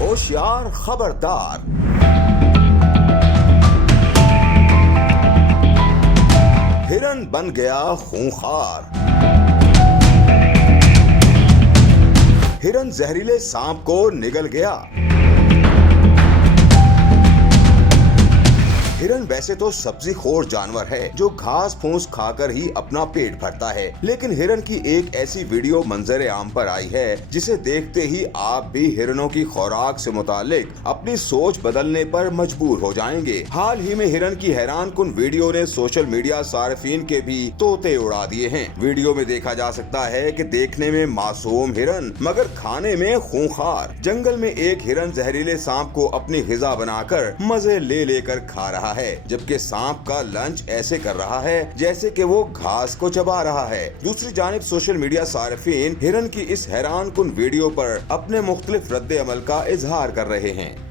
होशियार खबरदार। हिरन बन गया खूंखार। हिरन जहरीले सांप को निगल गया। हिरन वैसे तो सब्जी खोर जानवर है जो घास फूस खाकर ही अपना पेट भरता है, लेकिन हिरन की एक ऐसी वीडियो मंजर आम पर आई है जिसे देखते ही आप भी हिरनों की खुराक से मुतालिक अपनी सोच बदलने पर मजबूर हो जाएंगे। हाल ही में हिरन की हैरानकुन वीडियो ने सोशल मीडिया सार्फिन के भी तोते उड़ा दिए हैं। वीडियो में देखा जा सकता है कि देखने में मासूम हिरन मगर खाने में खूंखार। जंगल में एक हिरन जहरीले सांप को अपनी ग़िज़ा बनाकर मजे ले लेकर खा रहा है, जबकि सांप का लंच ऐसे कर रहा है जैसे कि वो घास को चबा रहा है। दूसरी जानिब सोशल मीडिया सार्फिन हिरन की इस हैरानकुन वीडियो पर अपने मुख्तलिफ रद्द अमल का इजहार कर रहे हैं।